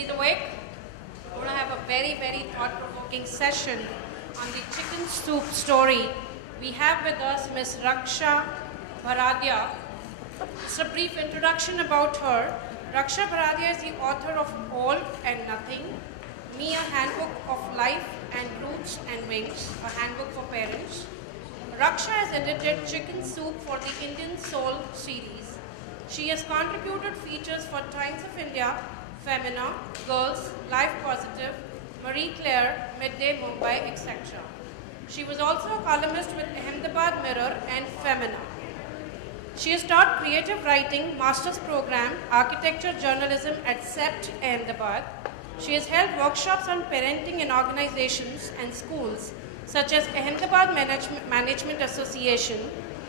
Everybody's awake? We're going to have a very, very thought-provoking session on the chicken soup story. We have with us Ms. Raksha Bharadia. Just a brief introduction about her. Raksha Bharadia is the author of All and Nothing, Me, a Handbook of Life and Roots and Wings, a handbook for parents. Raksha has edited Chicken Soup for the Indian Soul series. She has contributed features for Times of India, Femina, Girls, Life Positive, Marie Claire, Midday Mumbai, etc. She was also a columnist with Ahmedabad Mirror and Femina. She has taught creative writing, master's program, architecture journalism at CEPT Ahmedabad. She has held workshops on parenting in organizations and schools such as Ahmedabad Management Association,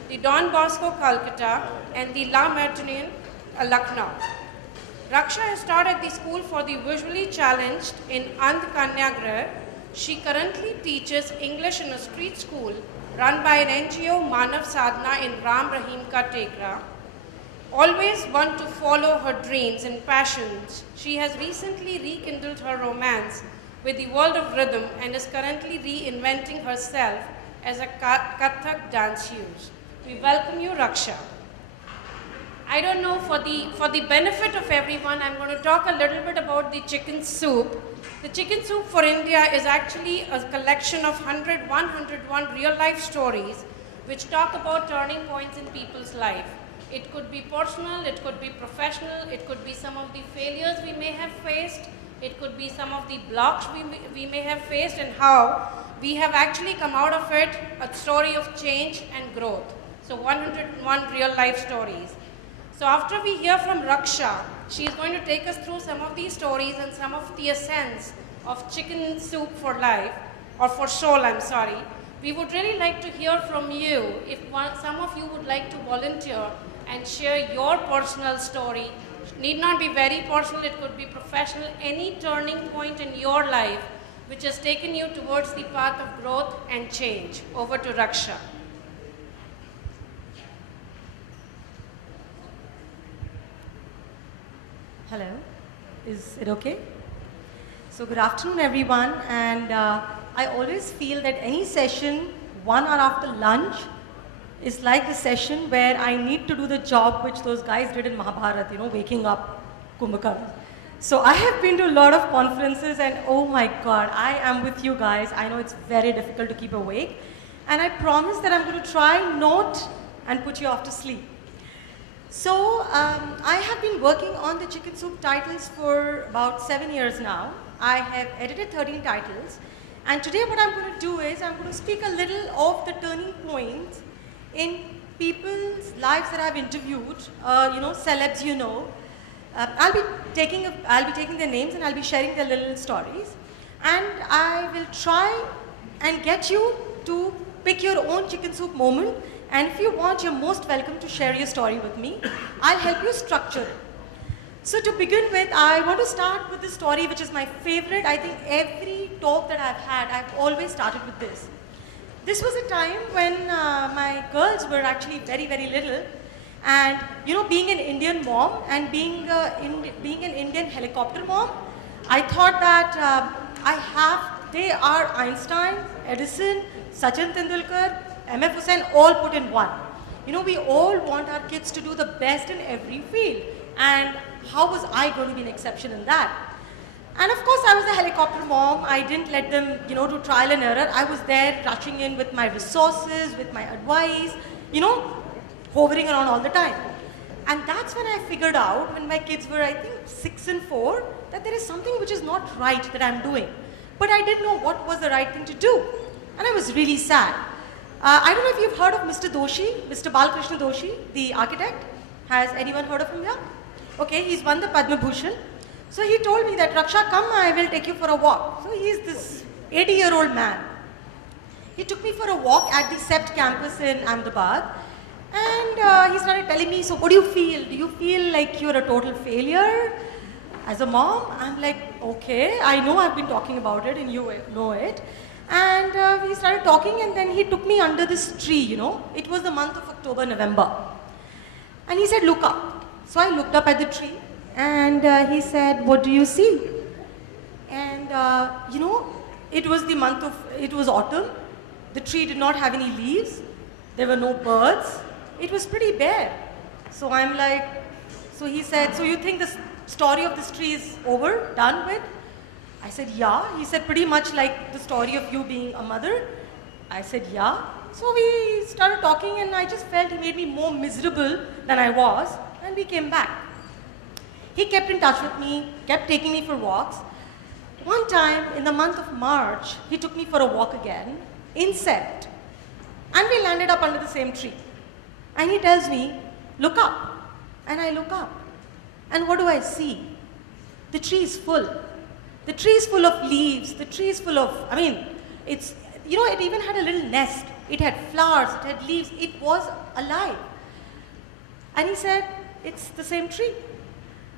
the Don Bosco Calcutta, and the La Martiniere Lucknow. Raksha has taught at the School for the Visually Challenged in Andh Kanyagrah. She currently teaches English in a street school run by an NGO, Manav Sadhana, in Ram Rahim Ka Tekra. Always one to follow her dreams and passions, she has recently rekindled her romance with the world of rhythm and is currently reinventing herself as a Kathak danseuse. We welcome you, Raksha. I don't know, for the benefit of everyone, I'm going to talk a little bit about the chicken soup. The Chicken Soup for India is actually a collection of 101 real-life stories which talk about turning points in people's life. It could be personal, it could be professional, it could be some of the failures we may have faced, it could be some of the blocks we may have faced, and how we have actually come out of it a story of change and growth. So 101 real-life stories. So after we hear from Raksha, she is going to take us through some of these stories and some of the essence of Chicken Soup for Life, or for Soul, I'm sorry. We would really like to hear from you. If some of you would like to volunteer and share your personal story, it need not be very personal, it could be professional, any turning point in your life which has taken you towards the path of growth and change. Over to Raksha. Hello, is it okay? So good afternoon everyone, and I always feel that any session 1 hour after lunch is like the session where I need to do the job which those guys did in Mahabharata, waking up Kumbhakarna. So I have been to a lot of conferences, and oh my God, I am with you guys. I know it's very difficult to keep awake, and I promise that I'm going to try not and put you off to sleep. So I have been working on the Chicken Soup titles for about 7 years now. I have edited 13 titles, and today what I'm going to do is I'm going to speak a little of the turning points in people's lives that I've interviewed, celebs, I'll be taking their names and I'll be sharing their little stories, and I will try and get you to pick your own chicken soup moment. And if you want, you're most welcome to share your story with me. I'll help you structure it. So to begin with, I want to start with the story which is my favorite. I think every talk that I've had, I've always started with this. This was a time when my girls were actually very, very little. And being an Indian mom and being an Indian helicopter mom, I thought that they are Einstein, Edison, Sachin Tendulkar, MF Hussain, all put in one. We all want our kids to do the best in every field. And how was I going to be an exception in that? And of course, I was a helicopter mom. I didn't let them, do trial and error. I was there rushing in with my resources, with my advice, hovering around all the time. And that's when I figured out, when my kids were, I think, 6 and 4, that there is something which is not right that I'm doing. But I didn't know what was the right thing to do. And I was really sad. I don't know if you've heard of Mr. Doshi, Mr. Balkrishna Doshi, the architect. Has anyone heard of him here? Okay, he's won the Padma Bhushan. So he told me that, Raksha, come, I will take you for a walk. So he's this 80-year-old man. He took me for a walk at the CEPT campus in Ahmedabad. And he started telling me, so what do you feel? Do you feel like you're a total failure as a mom? I'm like, okay, I know I've been talking about it and you know it. And we started talking, and then he took me under this tree, It was the month of October, November. And he said, look up. So I looked up at the tree, and he said, what do you see? it was it was autumn. The tree did not have any leaves. There were no birds. It was pretty bare. So I'm like, so he said, so you think the story of this tree is over, done with? I said, yeah. He said, pretty much like the story of you being a mother. I said, yeah. So we started talking and I just felt he made me more miserable than I was, and we came back. He kept in touch with me, kept taking me for walks. One time in the month of March, he took me for a walk again in Sept, and we landed up under the same tree. And he tells me, look up. And I look up. And what do I see? The tree is full. The tree is full of leaves. The tree is full of, it even had a little nest. It had flowers, it had leaves. It was alive. And he said, it's the same tree.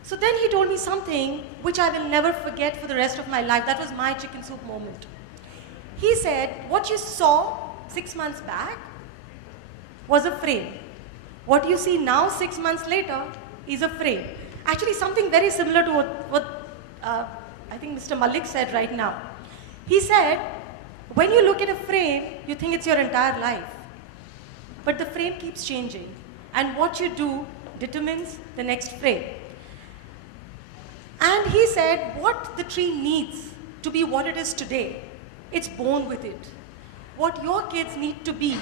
So then he told me something which I will never forget for the rest of my life. That was my chicken soup moment. He said, what you saw 6 months back was a frame. What you see now 6 months later is a frame. Actually, something very similar to what I think Mr. Malik said right now. He said, when you look at a frame, you think it's your entire life. But the frame keeps changing. And what you do determines the next frame. And he said, what the tree needs to be what it is today, it's born with it. What your kids need to be.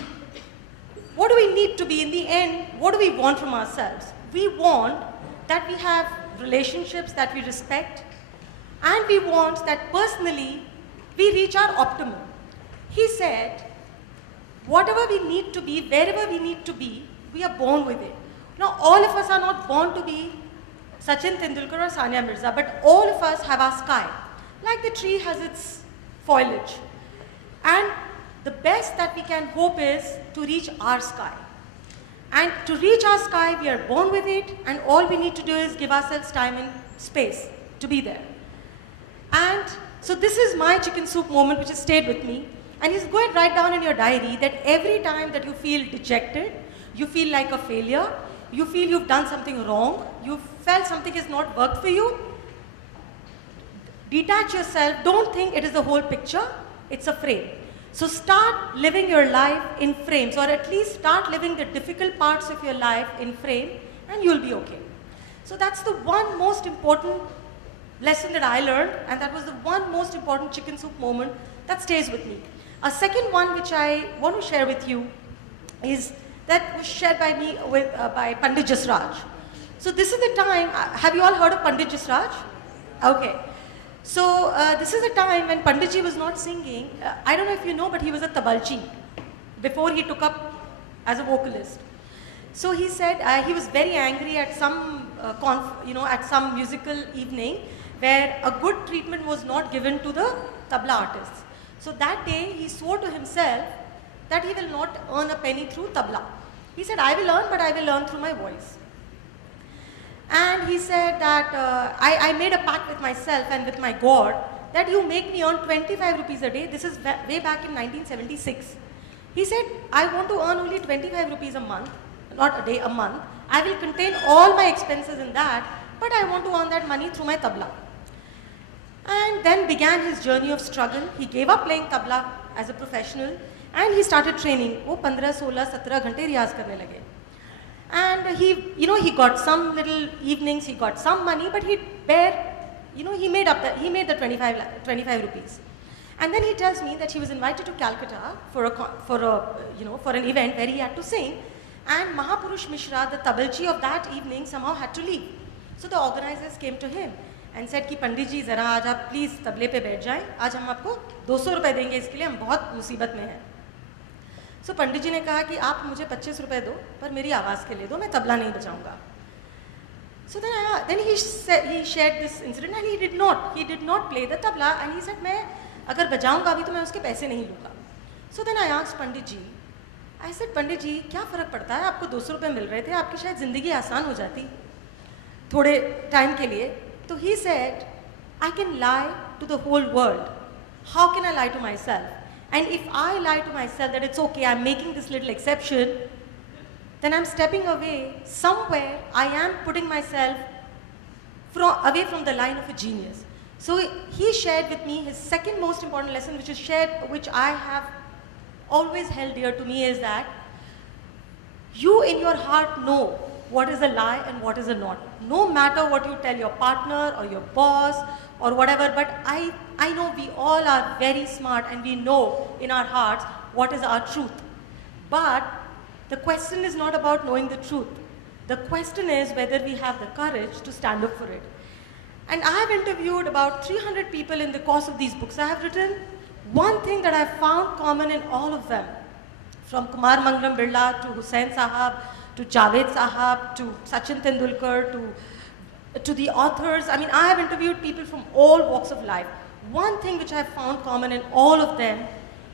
What do we need to be in the end? What do we want from ourselves? We want that we have relationships that we respect, and we want that personally we reach our optimum. He said, whatever we need to be, wherever we need to be, we are born with it. Now, all of us are not born to be Sachin Tendulkar or Sania Mirza, but all of us have our sky. Like the tree has its foliage. And the best that we can hope is to reach our sky. And to reach our sky, we are born with it, and all we need to do is give ourselves time and space to be there. And so this is my chicken soup moment, which has stayed with me. And just go and write down in your diary that every time that you feel dejected, you feel like a failure, you feel you've done something wrong, you felt something has not worked for you, detach yourself. Don't think it is the whole picture, it's a frame. So start living your life in frames, or at least start living the difficult parts of your life in frame, and you'll be okay. So that's the one most important lesson that I learned, and that was the one most important chicken soup moment that stays with me. A second one which I want to share with you is that was shared by me by Pandit Jasraj. So this is the time, have you all heard of Pandit Jasraj? Okay. So this is the time when Panditji was not singing. I don't know if you know, but he was a tabalchi before he took up as a vocalist. So he said he was very angry at some, at some musical evening where a good treatment was not given to the tabla artists. So that day he swore to himself that he will not earn a penny through tabla. He said, I will earn, but I will earn through my voice. And he said that I made a pact with myself and with my God that you make me earn 25 rupees a day. This is way back in 1976. He said, I want to earn only 25 rupees a month, not a day, a month. I will contain all my expenses in that, but I want to earn that money through my tabla. And then began his journey of struggle. He gave up playing tabla as a professional and he started training. वो 15, 16, 17 घंटे रियाज करने लगे. And he got some little evenings, he got some money, but he made the 25 rupees. And then he tells me that he was invited to Calcutta for an event where he had to sing. And Mahapurush Mishra, the tabalchi of that evening, somehow had to leave. So the organizers came to him and said कि पंडित जी ज़रा आज आप please तबले पे बैठ जाएं, आज हम आपको 200 रुपए देंगे इसके लिए, हम बहुत मुसीबत में हैं. So पंडित जी ने कहा कि आप मुझे 25 रुपए दो, पर मेरी आवाज़ के लिए दो, मैं तबला नहीं बजाऊंगा. So then he shared this incident and he did not play the tabla, and he said मैं अगर बजाऊंगा अभी तो मैं उसके पैसे नहीं लूँगा. So then I asked Pandit ji, I said पंडित जी क्या फ़र्क पड़ता है, आपको 200 रुपए मिल रहे थे, आपकी शायद ज़िंदगी आसान हो जाती थोड़े टाइम के लिए. So he said, I can lie to the whole world. How can I lie to myself? And if I lie to myself that it's okay, I'm making this little exception, then I'm stepping away. Somewhere I am putting myself away from the line of a genius. So he shared with me his second most important lesson, which I have always held dear to me, is that you in your heart know what is a lie and what is a not. No matter what you tell your partner or your boss or whatever, but I know we all are very smart and we know in our hearts what is our truth. But the question is not about knowing the truth. The question is whether we have the courage to stand up for it. And I have interviewed about 300 people in the course of these books. I have written one thing that I have found common in all of them, from Kumar Mangalam Birla to Hussain Sahab, to Javed Sahab, to Sachin Tendulkar, to the authors. I mean, I have interviewed people from all walks of life. One thing which I have found common in all of them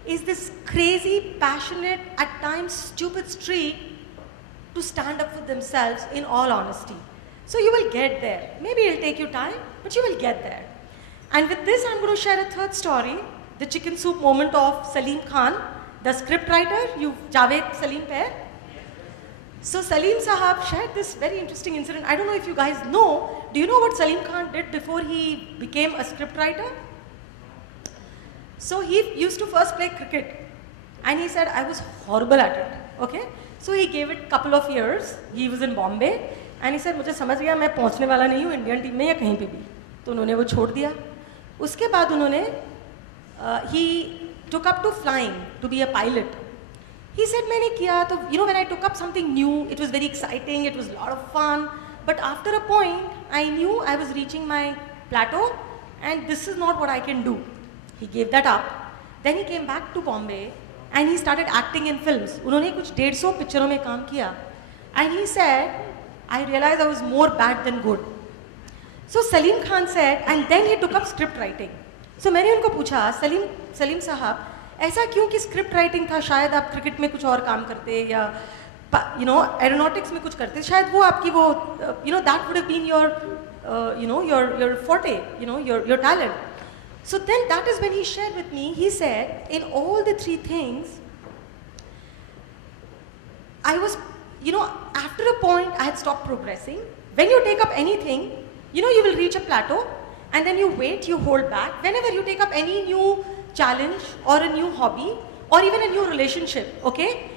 is this crazy, passionate, at times stupid streak to stand up for themselves in all honesty. So you will get there. Maybe it'll take you time, but you will get there. And with this, I'm going to share a third story, the chicken soup moment of Salim Khan, the script writer, Javed Salim pair. So Salim Sahab shared this very interesting incident. I don't know if you guys know. Do you know what Salim Khan did before he became a script writer? So he used to first play cricket. And he said, I was horrible at it. Okay? So he gave it a couple of years. He was in Bombay. And he said, मुझे समझ गया मैं पहुंचने वाला नहीं हूँ Indian team में या कहीं पे भी. तो उन्होंने वो छोड़ दिया. उसके बाद उन्होंने he took up to flying to be a pilot. He said, मैंने किया तो when I took up something new, it was very exciting, it was a lot of fun. But after a point, I knew I was reaching my plateau and this is not what I can do. He gave that up. Then he came back to Bombay and he started acting in films. उन्होंने कुछ 150 पिक्चरों में काम किया. And he said, I realized I was more bad than good. So Salim Khan said, and then he took up script writing. So मैंने उनको पूछा, सलीम साहब, ऐसा क्यों कि स्क्रिप्ट राइटिंग था, शायद आप क्रिकेट में कुछ और काम करते या एरोनॉटिक्स में कुछ करते, शायद वो आपकी वो that would have been your forte, your talent. So then that is when he shared with me, he said, in all the three things, I was, after a point I had stopped progressing. When you take up anything, you will reach a plateau and then you wait, you hold back. Whenever you take up any new challenge or a new hobby or even a new relationship, okay?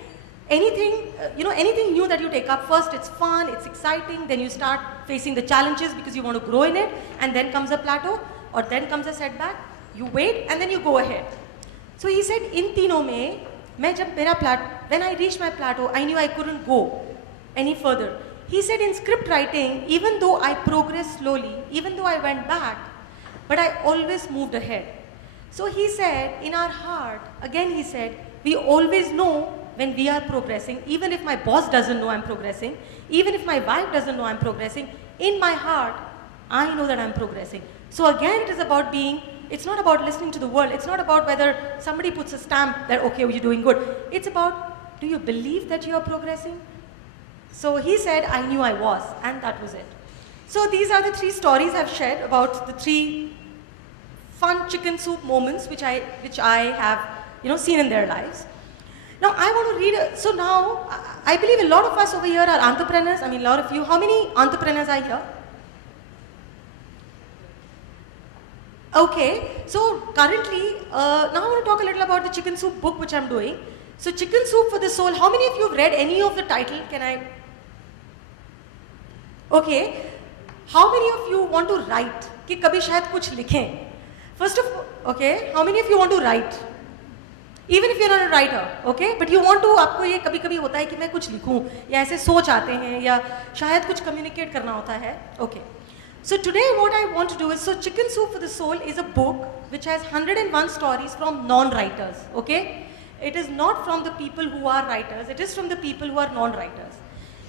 Anything, anything new that you take up, first it's fun, it's exciting, then you start facing the challenges because you want to grow in it, and then comes a plateau or then comes a setback, you wait and then you go ahead. So he said, in तीनों में, when I reached my plateau, I knew I couldn't go any further. He said in script writing, even though I progressed slowly, even though I went back, but I always moved ahead. So he said, in our heart, again he said, we always know when we are progressing, even if my boss doesn't know I'm progressing, even if my wife doesn't know I'm progressing, in my heart, I know that I'm progressing. So again, it is about it's not about listening to the world. It's not about whether somebody puts a stamp that, okay, you're doing good. It's about, do you believe that you are progressing? So he said, I knew I was, and that was it. So these are the three stories I've shared about the three fun chicken soup moments which I have, seen in their lives. Now I want to read, so now I believe a lot of us over here are entrepreneurs. I mean, a lot of you. How many entrepreneurs are here? Okay, so currently, now I want to talk a little about the chicken soup book which I'm doing. So Chicken Soup for the Soul, how many of you have read any of the title? Okay, how many of you want to write? कि कभी शायद कुछ लिखें? First of all, okay, how many of you want to write? Even if you're not a writer, okay, but you want to, आपको ये कभी-कभी होता है कि मैं कुछ लिखूं या ऐसे सोच आते हैं या शायद कुछ communicate करना होता है, okay. So today what I want to do is, so Chicken Soup for the Soul is a book which has 101 stories from non-writers, okay? It is not from the people who are writers, it is from the people who are non-writers.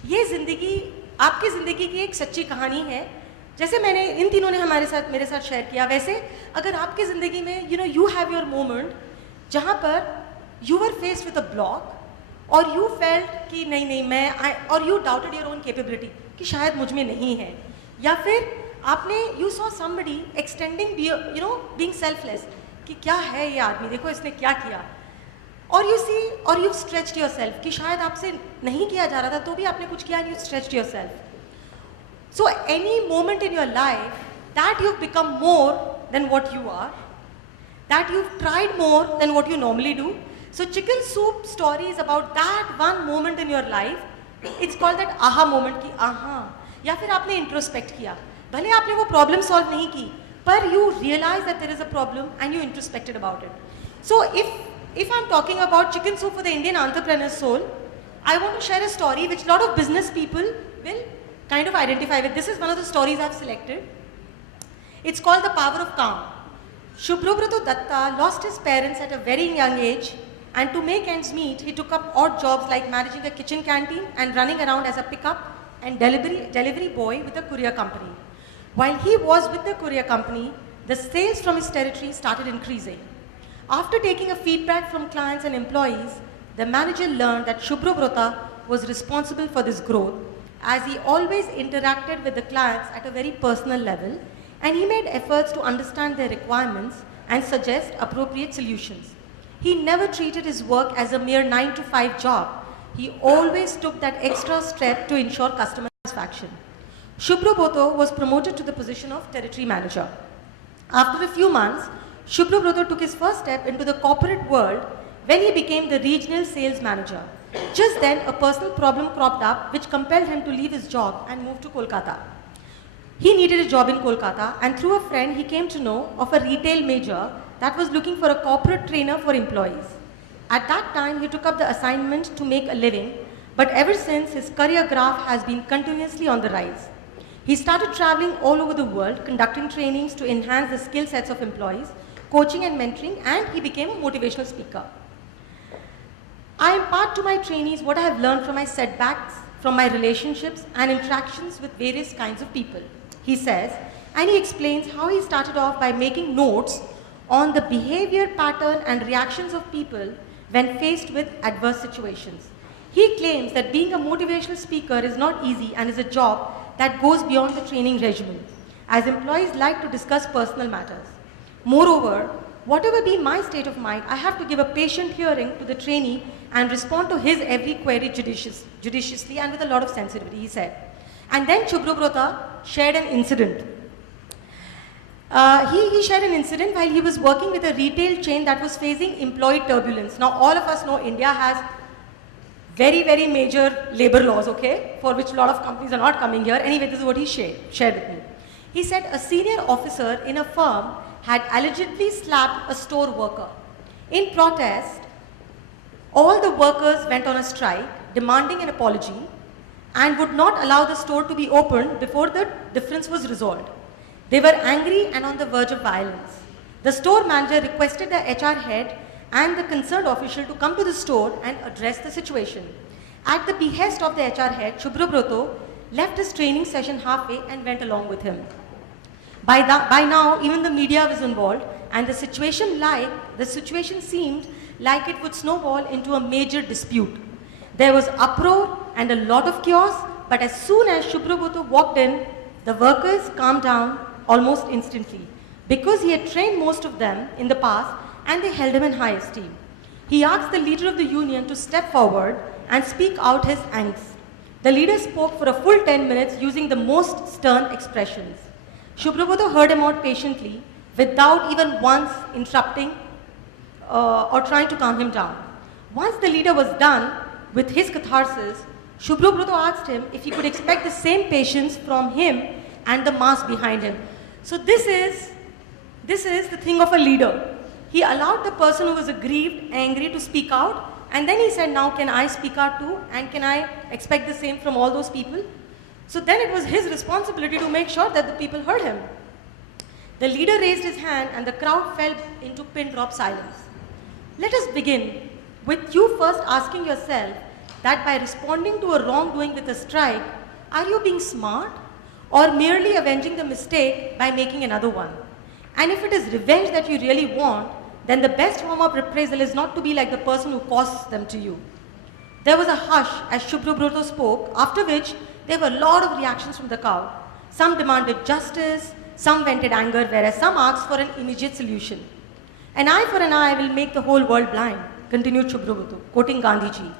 ये ज़िंदगी, आपकी ज़िंदगी की एक सच्ची कहानी है, जैसे मैंने इन तीनों ने मेरे साथ शेयर किया, वैसे अगर आपकी ज़िंदगी में, you have your moment, जहाँ पर you were faced with a block, और you felt कि नहीं मैं, और you doubted your own capability, कि शायद मुझ में नहीं है, या फिर आपने you saw somebody extending, being selfless, कि क्या है ये आदमी, देखो इसने क्या किया, और you see, or you've stretched yourself, कि शायद आपसे नहीं किया जा रहा था, तो भी आपने कुछ किया, and you stretched yourself. So any moment in your life that you've become more than what you are, that you've tried more than what you normally do. So chicken soup story is about that one moment in your life. It's called that aha moment ki aha. या फिर आपने introspect किया. भले आपने वो problem solve नहीं की, पर you realize that there is a problem and you introspected about it. So if I'm talking about chicken soup for the Indian entrepreneur's soul, I want to share a story which a lot of business people will kind of identify with. This is one of the stories I've selected. It's called The Power of Calm. Shubhrobrato Datta lost his parents at a very young age, and to make ends meet, he took up odd jobs like managing a kitchen canteen and running around as a pickup and delivery boy with a courier company. While he was with the courier company, the sales from his territory started increasing. After taking a feedback from clients and employees, the manager learned that Shubhrobrata was responsible for this growth, as he always interacted with the clients at a very personal level, and he made efforts to understand their requirements and suggest appropriate solutions. He never treated his work as a mere 9-to-5 job. He always took that extra step to ensure customer satisfaction. Shubhrobrato was promoted to the position of territory manager. After a few months, Shubhrobrato took his first step into the corporate world when he became the regional sales manager. Just then, a personal problem cropped up which compelled him to leave his job and move to Kolkata. He needed a job in Kolkata, and through a friend he came to know of a retail major that was looking for a corporate trainer for employees. At that time, he took up the assignment to make a living, but ever since, his career graph has been continuously on the rise. He started traveling all over the world, conducting trainings to enhance the skill sets of employees, coaching and mentoring, and he became a motivational speaker. I impart to my trainees what I have learned from my setbacks, from my relationships and interactions with various kinds of people, he says, and he explains how he started off by making notes on the behavior pattern and reactions of people when faced with adverse situations. He claims that being a motivational speaker is not easy and is a job that goes beyond the training regimen, as employees like to discuss personal matters. Moreover, whatever be my state of mind, I have to give a patient hearing to the trainee and respond to his every query judiciously and with a lot of sensitivity, he said. And then Shubhrobrata shared an incident. He shared an incident while he was working with a retail chain that was facing employee turbulence. Now, all of us know India has very, very major labor laws, okay, for which a lot of companies are not coming here. Anyway, this is what he shared with me. He said a senior officer in a firm had allegedly slapped a store worker. In protest, all the workers went on a strike, demanding an apology, and would not allow the store to be opened before the difference was resolved. They were angry and on the verge of violence. The store manager requested the HR head and the concerned official to come to the store and address the situation. At the behest of the HR head, Shubhrobrato left his training session halfway and went along with him. By now, even the media was involved, and the situation seemed like it would snowball into a major dispute. There was uproar and a lot of chaos, but as soon as Shubhrobrato walked in, the workers calmed down almost instantly, because he had trained most of them in the past and they held him in high esteem. He asked the leader of the union to step forward and speak out his angst. The leader spoke for a full 10 minutes using the most stern expressions. Shubhrobrato heard him out patiently without even once interrupting or trying to calm him down. Once the leader was done with his catharsis, Shubhrobrato asked him if he could expect the same patience from him and the mass behind him. So this is the thing of a leader. He allowed the person who was aggrieved, angry to speak out, and then he said, now can I speak out too, and can I expect the same from all those people? So then it was his responsibility to make sure that the people heard him. The leader raised his hand and the crowd fell into pin drop silence. Let us begin with you first asking yourself that by responding to a wrongdoing with a strike, are you being smart or merely avenging the mistake by making another one? And if it is revenge that you really want, then the best form of reprisal is not to be like the person who caused them to you. There was a hush as Shubhrobrato spoke, after which there were a lot of reactions from the crowd. Some demanded justice, some vented anger, whereas some asked for an immediate solution. An eye for an eye will make the whole world blind, continued Shubhrobrato, quoting Gandhiji.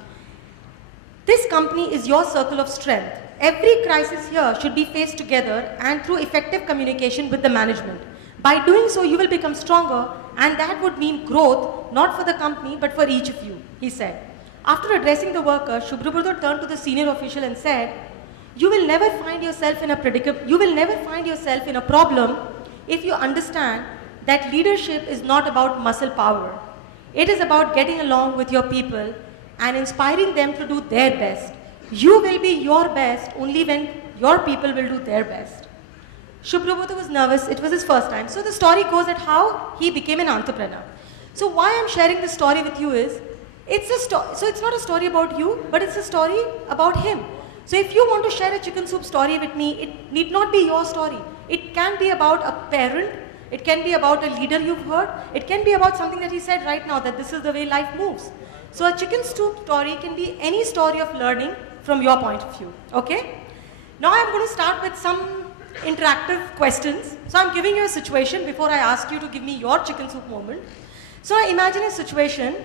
This company is your circle of strength. Every crisis here should be faced together and through effective communication with the management. By doing so, you will become stronger, and that would mean growth, not for the company, but for each of you, he said. After addressing the worker, Subhrabhuto turned to the senior official and said, you will never find yourself in a predicament, you will never find yourself in a problem if you understand that leadership is not about muscle power. It is about getting along with your people and inspiring them to do their best. You will be your best only when your people will do their best. Subhrabhuto was nervous, it was his first time. So the story goes at how he became an entrepreneur. So why I'm sharing this story with you is, it's not a story about you, but it's a story about him. So if you want to share a chicken soup story with me, it need not be your story. It can be about a parent, it can be about a leader you've heard, it can be about something that he said right now, that this is the way life moves. So a chicken soup story can be any story of learning from your point of view, okay? Now I'm going to start with some interactive questions. So I'm giving you a situation before I ask you to give me your chicken soup moment. So I imagine a situation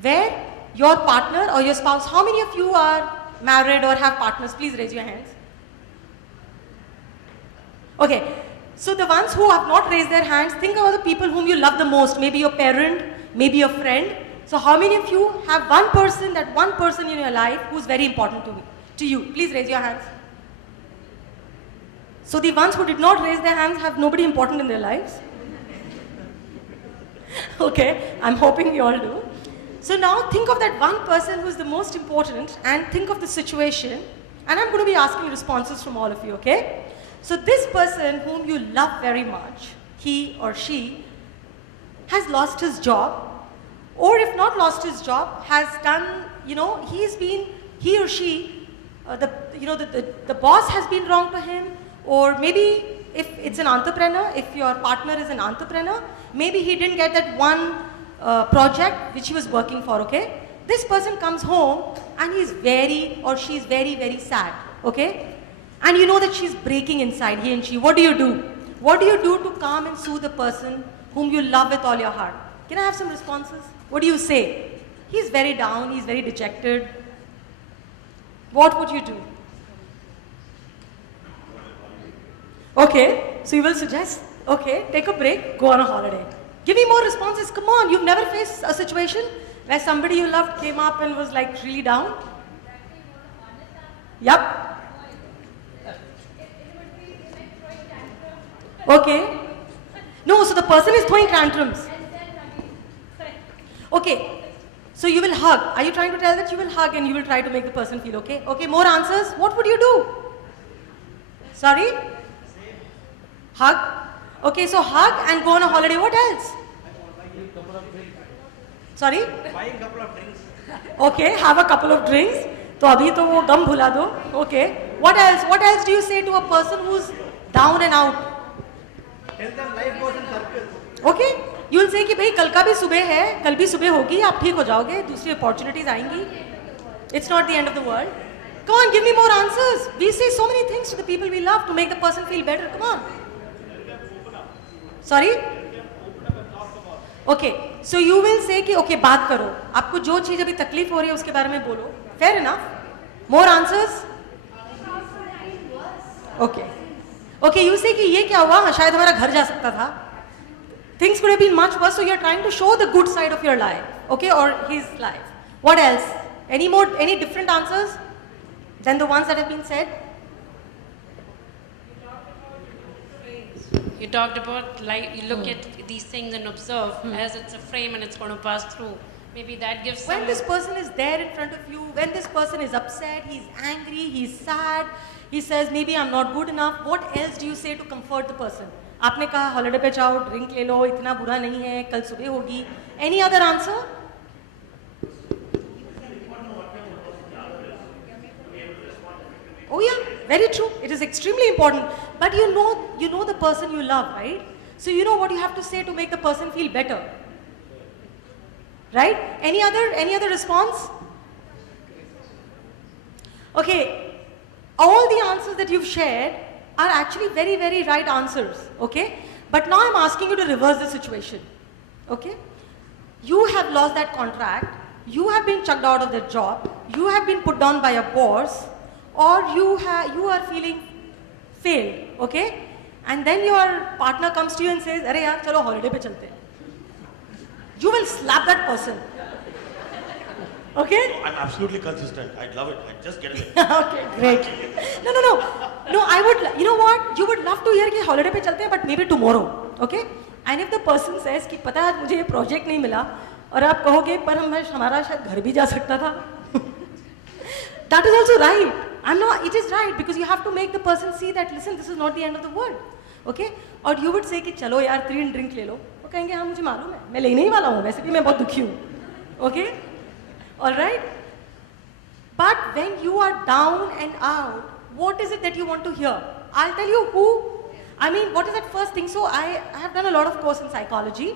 where your partner or your spouse, how many of you are married or have partners? Please raise your hands. Okay, so the ones who have not raised their hands, think about the people whom you love the most, maybe your parent, maybe your friend. So how many of you have one person in your life who's very important to you? Please raise your hands. So the ones who did not raise their hands have nobody important in their lives. Okay, I'm hoping you all do. So now think of that one person who's the most important and think of the situation, and I'm going to be asking responses from all of you, okay? So this person whom you love very much, he or she, has lost his job, or if not lost his job, has done, he or she, the boss has been wrong to him, or maybe if it's an entrepreneur, if your partner is an entrepreneur, maybe he didn't get that one project which he was working for, okay? This person comes home and she's very, very sad, okay? And you know that she's breaking inside, he and she. What do you do? What do you do to calm and soothe the person whom you love with all your heart? Can I have some responses? What do you say? He's very down, he's very dejected. What would you do? Okay, so you will suggest, okay, take a break, go on a holiday. Give me more responses, come on, you've never faced a situation where somebody you loved came up and was like really down? Yep. Okay. No, so the person is throwing tantrums. Okay, so you will hug. Are you trying to tell that you will hug and you will try to make the person feel okay? Okay, more answers. What would you do? Sorry? Hug? Okay, so hug and go on a holiday. What else? Sorry? Buying a couple of drinks. Okay, have a couple of drinks. तो अभी तो वो गम भुला दो. Okay. What else? What else do you say to a person who's down and out? Tell them life goes in circles. Okay. You will say कि भाई कल का भी सुबह है, कल भी सुबह होगी, आप ठीक हो जाओगे, दूसरी opportunities आएंगी. It's not the end of the world. Come on, give me more answers. We say so many things to the people we love to make the person feel better. Come on. Sorry? Okay. So you will say कि okay बात करो. आपको जो चीज अभी तकलीफ हो रही है उसके बारे में बोलो. Fair enough. More answers? Okay. Okay, you say कि ये क्या हुआ? हाँ, शायद हमारा घर जा सकता था. Things could have been much worse, so you're trying to show the good side of your life, okay, or his life. What else? Any different answers than the ones that have been said? You talked about life, you look at these things and observe as it's a frame and it's going to pass through. Maybe that gives When some... this person is there in front of you, when this person is upset, he's angry, he's sad, he says, maybe I'm not good enough, what else do you say to comfort the person? आपने कहा holiday पे जाओ, drink ले लो, इतना बुरा नहीं है, कल सुबह होगी. Any other answer? Oh yeah, very true. It is extremely important. But you know the person you love, right? So you know what you have to say to make the person feel better. Right? Any other response? Okay. All the answers that you've shared are actually very, very right answers, okay? But now I'm asking you to reverse the situation, okay? You have lost that contract, you have been chucked out of the job, you have been put down by a boss, or you are feeling failed, okay? and then your partner comes to you and says, "अरे यार चलो holiday पे चलते हैं." You will slap that person. Okay? I'm absolutely consistent. I'd love it. I'd just get it. Okay, great. No. No, I would, you know what? You would love to hear कि holiday पे चलते हैं, but maybe tomorrow. Okay? And if the person says कि पता है आज मुझे ये project नहीं मिला, और आप कहोगे पर हमारा शायद घर भी जा सकता था. That is also right. It is right because you have to make the person see that, listen, this is not the end of the world. Okay? और you would say कि चलो यार 3 drink ले लो. वो कहेंगे हाँ मुझे मालूम है, मैं लेने ही वाला हूँ, वैसे भी मैं बहुत दुखी हूँ. Okay? All right? But when you are down and out, what is it that you want to hear? I'll tell you what is that first thing? So I have done a lot of course in psychology.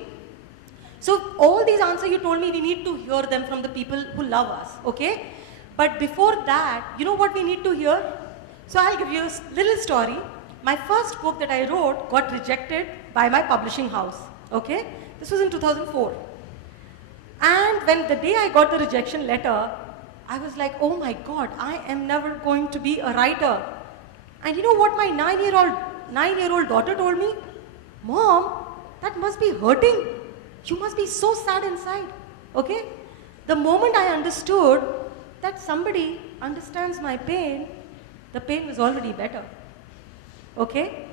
So all these answers you told me, we need to hear them from the people who love us, okay? But before that, you know what we need to hear? So I'll give you a little story. My first book that I wrote got rejected by my publishing house, okay? This was in 2004. And when the day I got the rejection letter, I was like, oh my God, I am never going to be a writer. And you know what my 9-year-old daughter told me? Mom, that must be hurting. You must be so sad inside, okay? The moment I understood that somebody understands my pain, the pain was already better, okay?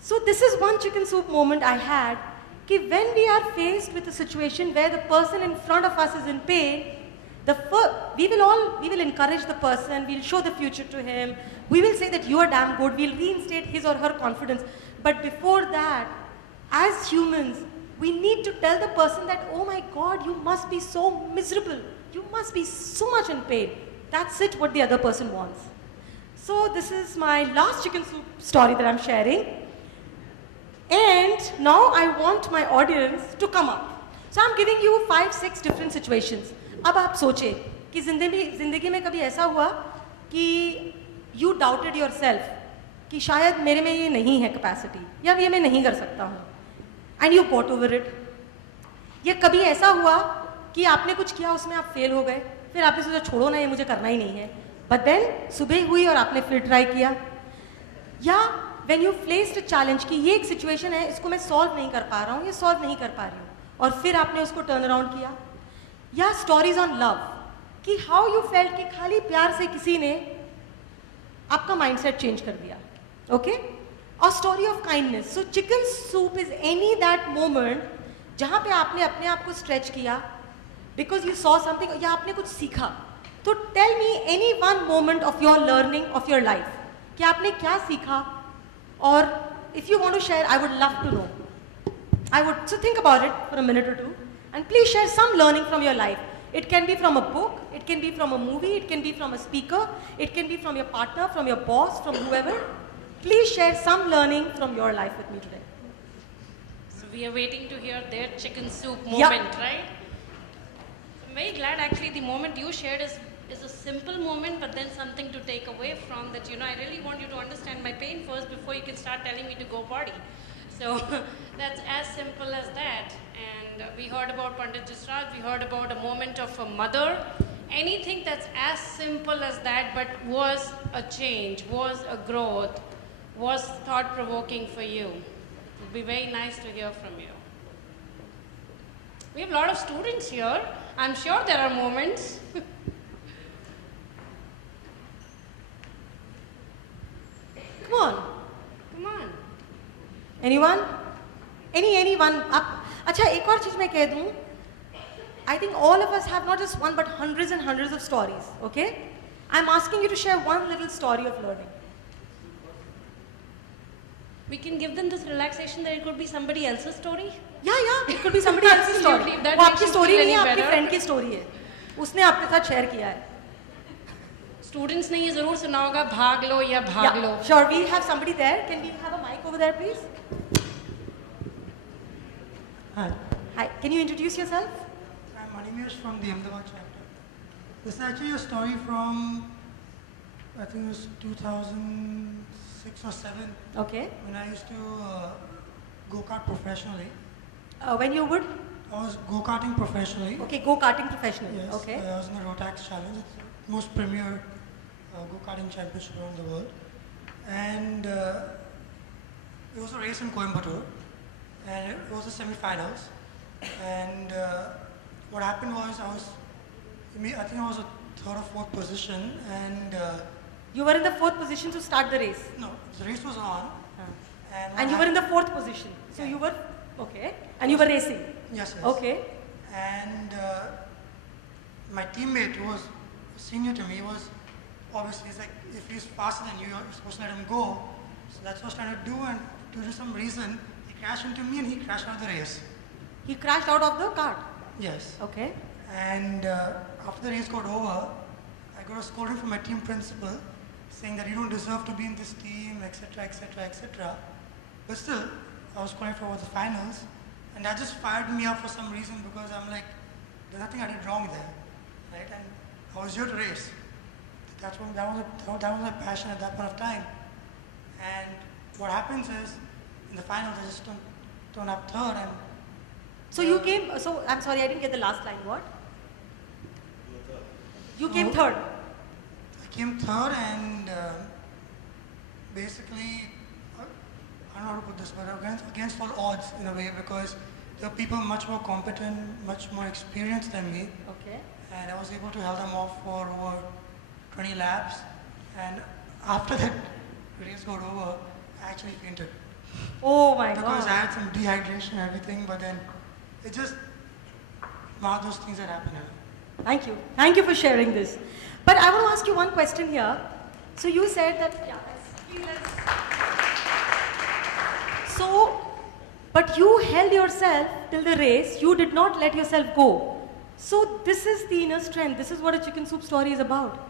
So this is one chicken soup moment I had, कि when we are faced with a situation where the person in front of us is in pain, we will encourage the person, we'll show the future to him, we will say that you are damn good, we'll reinstate his or her confidence. But before that, as humans, we need to tell the person that, oh my God, you must be so miserable, you must be so much in pain. That's it, what the other person wants. So this is my last chicken soup story that I'm sharing. And now I want my audience to come up. So I'm giving you 5-6 different situations. अब आप सोचें कि जिंदगी में कभी ऐसा हुआ कि you doubted yourself कि शायद मेरे में ये नहीं है capacity या ये मैं नहीं कर सकता हूँ, and you got over it. या कभी ऐसा हुआ कि आपने कुछ किया उसमें आप फेल हो गए, फिर आपने सोचा छोड़ो ना ये मुझे करना ही नहीं है, but then सुबह हुई और आपने फिर ट्राई किया. या when you faced a challenge कि ये एक situation है, इसको मैं solve नहीं कर पा रहा हूँ, ये solve नहीं कर पा रही हूँ, और फिर आपने उसको turn around किया. या stories on love कि how you felt कि खाली प्यार से किसी ने आपका mindset change कर दिया, okay? और story of kindness. So chicken soup is any that moment जहाँ पे आपने अपने आप को stretch किया because you saw something या आपने कुछ सीखा. तो tell me any one moment of your learning of your life कि आपने क्या सीखा, or if you want to share, I would love to know. So think about it for a minute or two and please share some learning from your life. It can be from a book, it can be from a movie, it can be from a speaker, it can be from your partner, from your boss, from whoever. Please share some learning from your life with me today. So we are waiting to hear their chicken soup moment, Yep. right? I'm very glad actually the moment you shared is a simple moment, but then something to take away from that, I really want you to understand my pain first before you can start telling me to go party. So that's as simple as that. And we heard about Pandit Jasraj, we heard about a moment of a mother. Anything that's as simple as that, but was a change, was a growth, was thought-provoking for you. It would be very nice to hear from you. We have a lot of students here. I'm sure there are moments. Come on. Come on. Anyone? Anyone? अच्छा एक और चीज मैं कह दूं. I think all of us have not just one but hundreds and hundreds of stories. Okay? I'm asking you to share one little story of learning. We can give them this relaxation that it could be somebody else's story. Yeah. It could be somebody else's story. Absolutely, if that वो makes आपकी you story feel नहीं है, any आपके better. friend की story है. उसने आपके साथ share किया है. Students ने ये जरूर सुना होगा, भाग लो या भाग लो. Yeah, sure. We have somebody there. Can we have a mic over there, please? Hi, Hi. Can you introduce yourself? I'm Manimesh from the Ahmedabad chapter. This is actually a story from, I think it was 2006 or 7, Okay. when I used to go-kart professionally. When you would? I was go-karting professionally. Okay, go-karting professional. Yes, Okay. I was in the Rotax Challenge. It's the most premier go-karting championship around the world. And it was a race in Coimbatore, and it was the semi-finals. And what happened was I think I was a third or fourth position, and You were in the fourth position to start the race. no, the race was on. And, what And you were in hap- the fourth position. So Yeah. you were, okay. And you were racing. Yes, yes. Okay. And my teammate, who was senior to me, was obviously, he's like, if he's faster than you, you're supposed to let him go. So that's what I was trying to do, and due to some reason, he crashed into me and he crashed out of the race. He crashed out of the cart. Yes. Okay. And after the race got over, I got a scolding from my team principal saying that you don't deserve to be in this team, etc., etc., etc. But still, I was qualified for the finals, and that just fired me up for some reason because I'm like, there's nothing I did wrong there, right? And I was here to race. That was my passion at that point of time. And what happens is, in the finals, I just turn up third, and So you came, so I'm sorry, I didn't get the last line. What? You came third. I came third, and basically, I don't know how to put this, but against all odds in a way, because there were people much more competent, much more experienced than me, Okay. and I was able to hold them off for over 20 laps. And after that race got over, I actually fainted Oh my because I God. had some dehydration and everything. But then it just one of those things that happen. Thank you. Thank you for sharing this. But I want to ask you one question here. So you said that, yeah, so, but you held yourself till the race, you did not let yourself go. So this is the inner strength. This is what a chicken soup story is about.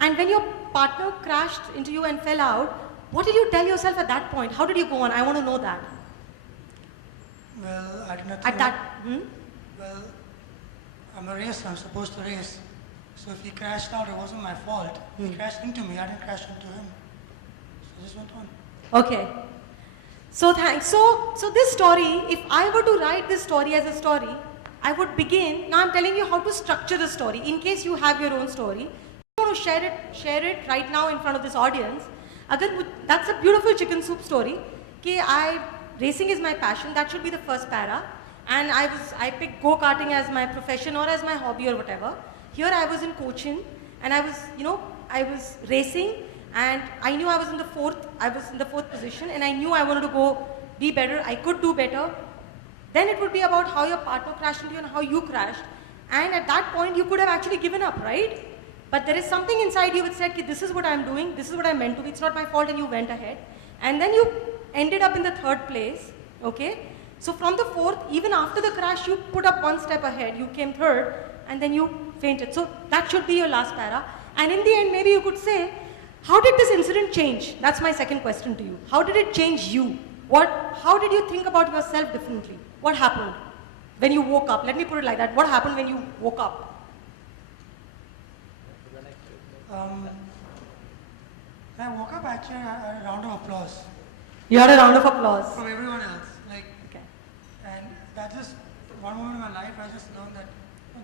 And when your partner crashed into you and fell out, what did you tell yourself at that point? How did you go on? I want to know that. Well, I did not At think that, Well, I'm a racer, I'm supposed to race. So if he crashed out, it wasn't my fault. He crashed into me, I didn't crash into him. So I just went on. Okay. So thanks. So this story, if I were to write this story as a story, I would begin. Now I'm telling you how to structure the story. In case you have your own story, you want to share it right now in front of this audience. That's a beautiful chicken soup story. Racing is my passion. That should be the first para. And I picked go-karting as my profession or as my hobby or whatever. Here I was in Cochin, and I was racing, and I knew I was in the fourth position, and I knew I wanted to go be better. I could do better. Then it would be about how your partner crashed into you and how you crashed. And at that point, you could have actually given up, right? But there is something inside you which said, this is what I'm doing, this is what I'm meant to be, it's not my fault, and you went ahead. And then you ended up in the third place, okay? So from the fourth, even after the crash, you put up one step ahead, you came third, and then you fainted. So that should be your last para. And in the end, maybe you could say, how did this incident change? That's my second question to you. How did it change you? How did you think about yourself differently? What happened when you woke up? Let me put it like that. What happened when you woke up? When I woke up, actually, I had a round of applause You had a round of applause. from everyone else. Like, Okay. and that just one moment in my life, I just learned that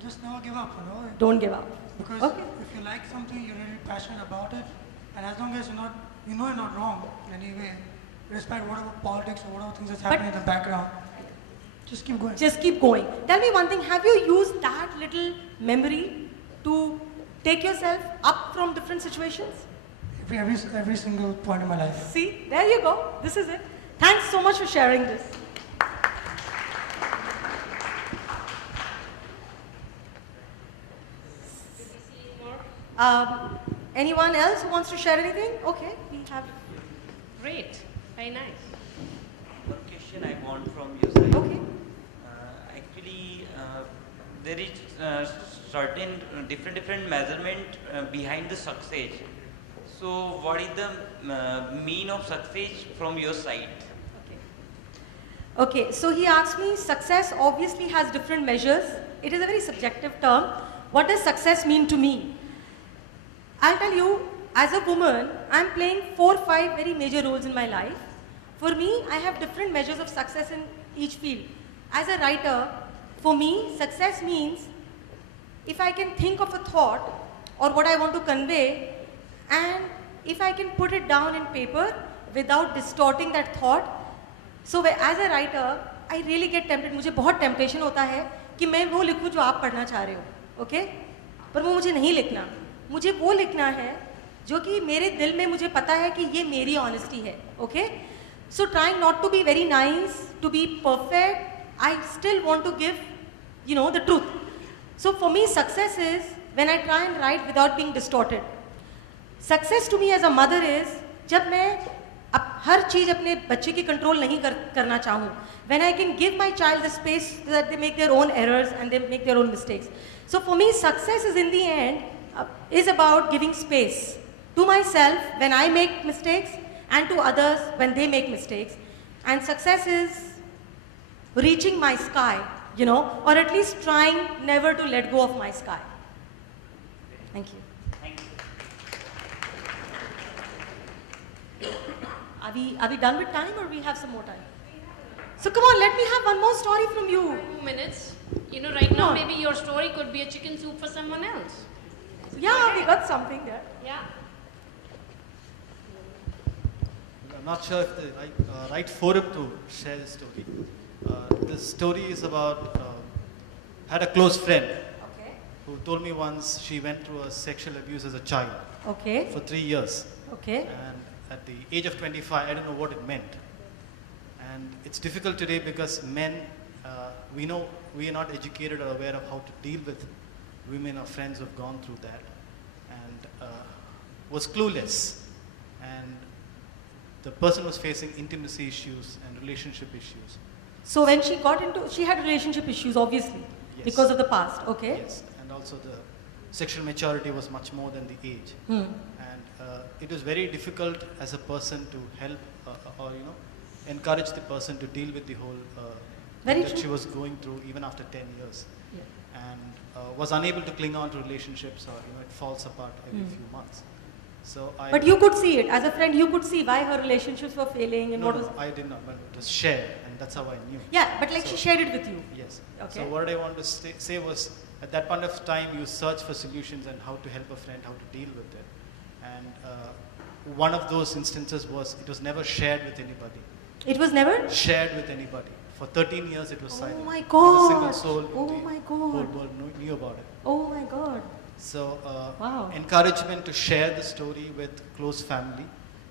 just never give up, Don't give up. Because Okay. if you like something, you're really passionate about it, and as long as you know you're not wrong in any way, despite whatever politics or whatever things that's happening in the background, just keep going. Just keep going. Tell me one thing, have you used that little memory to take yourself up from different situations? Every single point in my life. See, there you go. This is it. Thanks so much for sharing this. Anyone else who wants to share anything? Okay, we have. Great. Very nice. One question I want from you, sir. Okay. Actually, there is certain different measurement behind the success. So, what is the mean of success from your side? Okay, so he asked me, success obviously has different measures. It is a very subjective term. What does success mean to me? I'll tell you, as a woman, I'm playing 4 or 5 very major roles in my life. For me, I have different measures of success in each field. As a writer, for me, success means if I can think of a thought or what I want to convey, and if I can put it down in paper without distorting that thought, So as a writer, I really get tempted. मुझे बहुत temptation होता है कि मैं वो लिखूं जो आप पढ़ना चाह रहे हो, okay? पर वो मुझे नहीं लिखना. मुझे वो लिखना है जो कि मेरे दिल में मुझे पता है कि ये मेरी honesty है, okay? So trying not to be very nice, to be perfect, I still want to give, you know, the truth. So for me, success is when I try and write without being distorted. Success to me as a mother is जब मैं हर चीज अपने बच्चे की control नहीं करना चाहूँ. When I can give my child the space that they make their own errors and they make their own mistakes. So for me, success is in the end is about giving space to myself when I make mistakes and to others when they make mistakes. And success is reaching my sky, you know, or at least trying never to let go of my sky. Thank you. Are we done with time or we have some more time? So come on, let me have one more story from you. 2 minutes. You know, right Come now on. maybe your story could be a chicken soup for someone else. Yeah, we got something there. Yeah. I'm not sure if the right forum to share this story. This story is about, I had a close friend Okay. who told me once she went through a sexual abuse as a child Okay. for 3 years. Okay. And at the age of 25, I didn't know what it meant. And it's difficult today because men, we know we are not educated or aware of how to deal with women or friends who've gone through that, and was clueless. And the person was facing intimacy issues and relationship issues. So when she got into, she had relationship issues, obviously, Yes. because of the past. Okay. Yes, and also the sexual maturity was much more than the age. Hmm. And it was very difficult as a person to help or encourage the person to deal with the whole Very thing that true. she was going through even after 10 years, Yeah. and was unable to cling on to relationships, or it falls apart every few months. So I But you could see it as a friend. You could see why her relationships were failing and no, what no, was. I did not, but it was shared, and that's how I knew. Yeah, but like So- she shared it with you. Yes. Okay. So what I want to say was, at that point of time, you search for solutions and how to help a friend, how to deal with it. And one of those instances was it was never shared with anybody. It was never. Shared with anybody. For 13 years, it was Oh silent. my Not a single God. soul in Oh the my whole God. world knew about it. Oh my God. So Wow. encouragement to share the story with close family,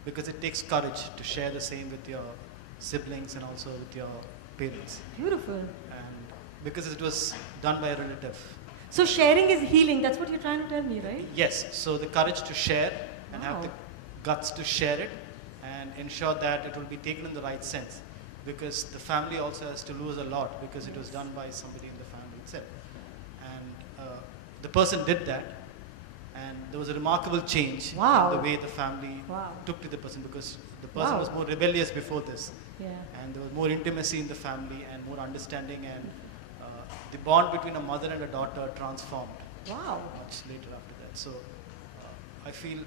because it takes courage to share the same with your siblings and also with your parents. Beautiful. And because it was done by a relative. So sharing is healing. That's what you're trying to tell me, right? Yes, so the courage to share and have the Wow. guts to share it and ensure that it will be taken in the right sense, because the family also has to lose a lot because it was done by somebody in the family itself. And the person did that, and there was a remarkable change Wow. in the way the family Wow. took to the person, because the person Wow. was more rebellious before this, Yeah. and there was more intimacy in the family and more understanding, and the bond between a mother and a daughter transformed Wow. much later after that. So I feel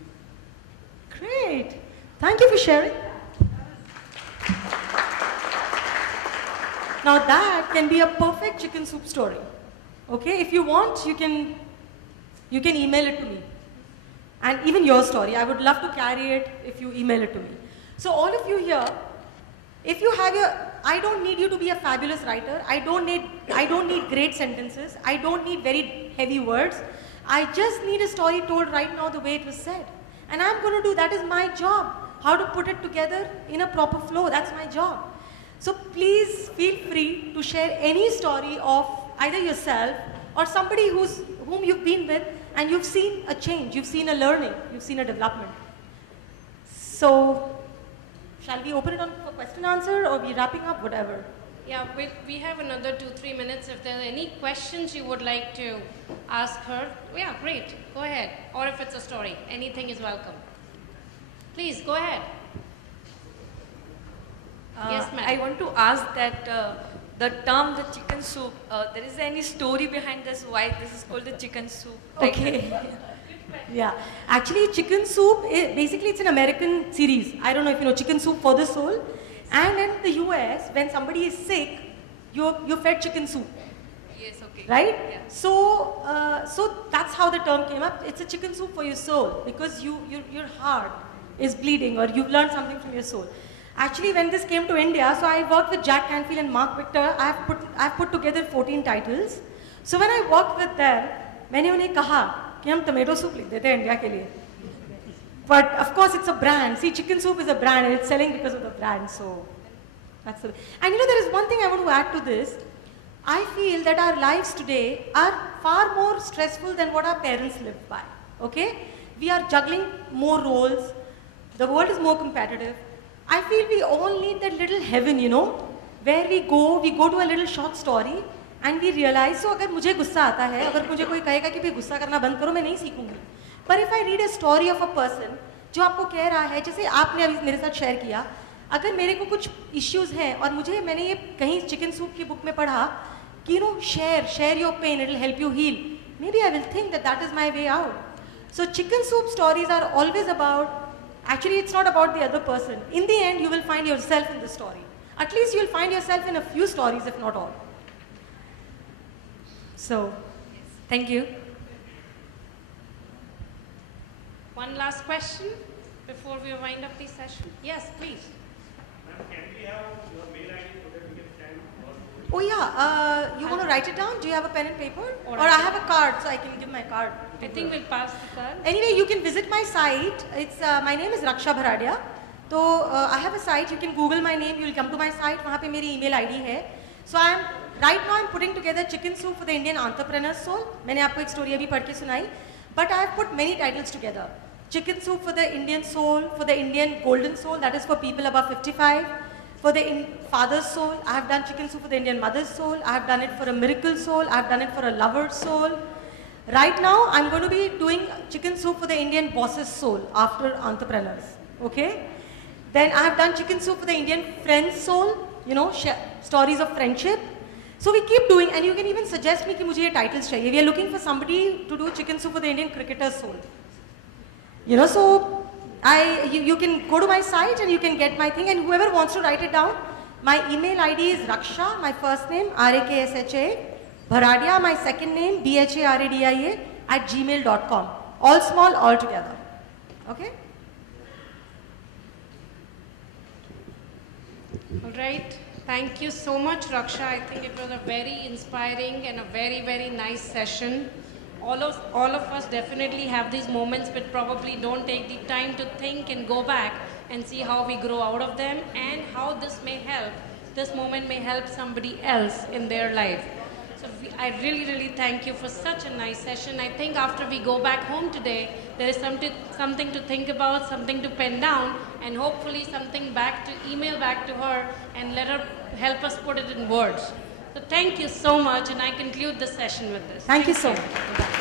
Great. Thank you for sharing. Now that can be a perfect chicken soup story. Okay, if you want, you can email it to me. And even your story, I would love to carry it if you email it to me. So all of you here, if you have I don't need you to be a fabulous writer. I don't need great sentences. I don't need very heavy words. I just need a story told right now the way it was said. And I'm going to do, that is my job. How to put it together in a proper flow, that's my job. So please feel free to share any story of either yourself or somebody whom you've been with and you've seen a change, you've seen a learning, you've seen a development. So, shall we open it on for question answer or we wrapping up, whatever? Yeah, we have another 2-3 minutes. If there are any questions you would like to ask her, yeah, great, go ahead. Or if it's a story, anything is welcome. Please, go ahead. Yes, ma'am. I want to ask that the term the chicken soup, there is any story behind this, why this is called the chicken soup? Okay. Yeah, actually chicken soup, basically it's an American series. I don't know if you know Chicken Soup for the Soul. And in the US, when somebody is sick, you're fed chicken soup, Yes, okay. right? Yeah. So, so that's how the term came up. It's a chicken soup for your soul because your heart is bleeding or you've learned something from your soul. Actually, when this came to India, so I worked with Jack Canfield and Mark Victor. I've put together 14 titles. So when I worked with them, मैंने उन्हें कहा कि हम tomato soup लिख देते हैं India के लिए. But of course, it's a brand. See, chicken soup is a brand, and it's selling because of the brand. So that's the. And you know, there is one thing I want to add to this. I feel that our lives today are far more stressful than what our parents lived by. Okay, we are juggling more roles. The world is more competitive. I feel we all need that little heaven, you know, where we go to a little short story and we realize, so अगर मुझे गुस्सा आता है, अगर मुझे कोई कहेगा कि भाई गुस्सा करना बंद करो, मैं नहीं सीखूंगी. But if I read a story of a person जो आपको कह रहा है, जैसे आपने अभी मेरे साथ शेयर किया, अगर मेरे को कुछ issues हैं और मैंने ये कहीं चिकन सूप की बुक में पढ़ा कि you know, share your pain, it will help you heal. Maybe I will think that is my way out. So chicken soup stories are always about. Actually, it's not about the other person. In the end, you will find yourself in the story. At least you will find yourself in a few stories, if not all. So, thank you. One last question before we wind up the session. Yes, please. Can we have your mail ID so that we can send? Oh yeah, you want to write it down? Do you have a pen and paper? Or Or I have a card, so I can give my card. I think we'll pass the card. Anyway, you can visit my site. It's my name is Raksha Bharadia. So I have a site. You can Google my name. You will come to my site. वहाँ पे मेरी email ID है. So right now I'm putting together chicken soup for the Indian entrepreneur soul. मैंने आपको एक story अभी पढ़ के सुनाई. But I have put many titles together. Chicken soup for the Indian soul, for the Indian golden soul. That is for people above 55. For the father's soul, I have done chicken soup for the Indian mother's soul. I have done it for a miracle soul. I have done it for a lover's soul. Right now, I'm going to be doing chicken soup for the Indian boss's soul after entrepreneurs. Okay? Then I have done chicken soup for the Indian friend's soul. You know, stories of friendship. So we keep doing, and you can even suggest me कि मुझे ये titles चाहिए. We are looking for somebody to do chicken soup for the Indian cricketer's soul. You know, so you can go to my site and you can get my thing, and whoever wants to write it down, my email ID is Raksha, my first name Raksha, Bharadia, my second name Bharadia @gmail.com. All small, all together. Okay? All right. Thank you so much, Raksha. I think it was a very inspiring and a very, very nice session. All of us definitely have these moments, but probably don't take the time to think and go back and see how we grow out of them and how this moment may help somebody else in their life. So I really, really thank you for such a nice session. I think after we go back home today, there is something to think about, something to pen down, and hopefully something to email back to her and let her help us put it in words. So thank you so much, and I conclude the session with this. Thank you so much.